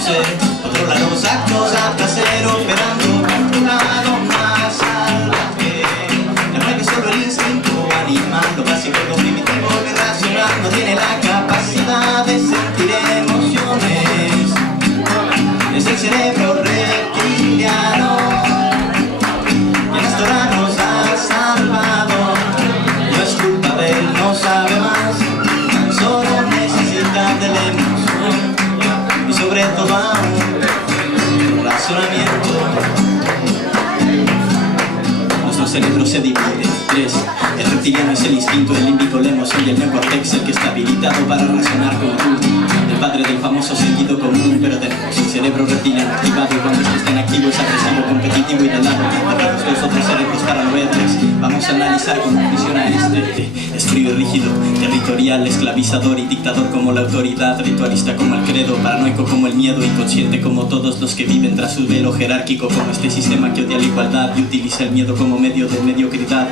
conoce, controla los actos a placer, operando por un lado más salvaje. La mueve solo el instinto animal, lo básico, lo primitivo, lo irracional. No tiene la capacidad de sentir emociones. Es el cerebro reptiliano quien hasta ahora nos ha salvado. No es culpa de él, no sabe más, tan solo necesita de la emoción y sobre todo aún razonamiento. Nuestro cerebro se divide en tres. El reptiliano es el instinto, el límbico, la emoción y el neocórtex, el que está habilitado para razonar como tú. El padre del famoso sentido común, pero tenemos el cerebro reptiliano activado y cuando este está en activo es agresivo, competitivo y de lado. Apagamos los otros cerebros paranoides. Vamos a analizar cómo funciona este. Es frío y rígido, territorial, esclavizador y dictador como la autoridad, ritualista como el credo, paranoico como el miedo, inconsciente como todos los que viven tras su velo, jerárquico como este sistema que odia la igualdad y utiliza el miedo como medio de mediocridad.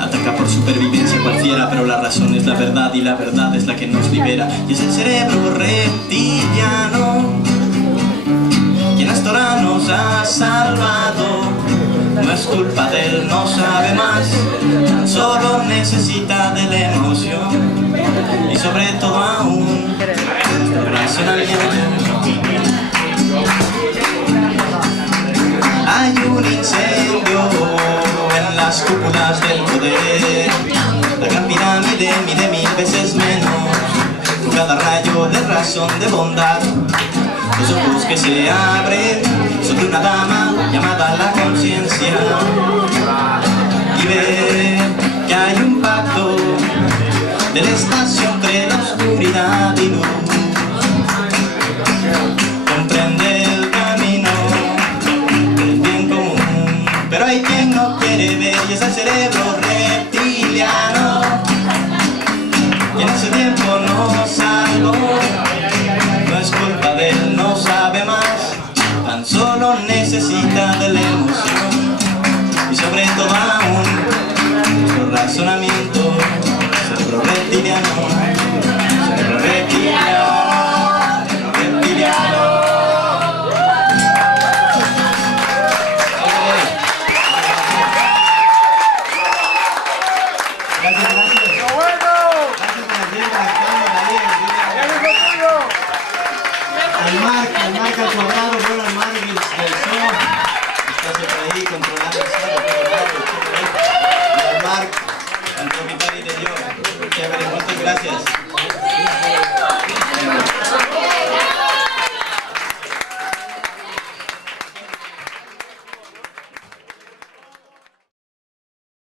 Ataca por supervivencia cualquiera, pero la razón es la verdad y la verdad es la que nos libera. Y es el cerebro reptiliano quien hasta ahora nos ha salvado. No es culpa de él, no sabe más, tan solo necesita de la emoción y sobre todo aún razonamiento. Hay un incendio en las cúpulas del poder. La gran pirámide mide 1000 veces menos. Con cada rayo de razón, de bondad, los ojos que se abren sobre una dama llamada la conciencia, y ve que hay un pacto del espacio entre la oscuridad y luz. Comprende el camino del bien común, pero hay quien no quiere ver y es el cerebro reptiliano y en ese tiempo no salvó. No es culpa de él, no sabe más, tan solo necesita de la emoción y sobre todo aún nuestro razonamiento, cerebro reptiliano.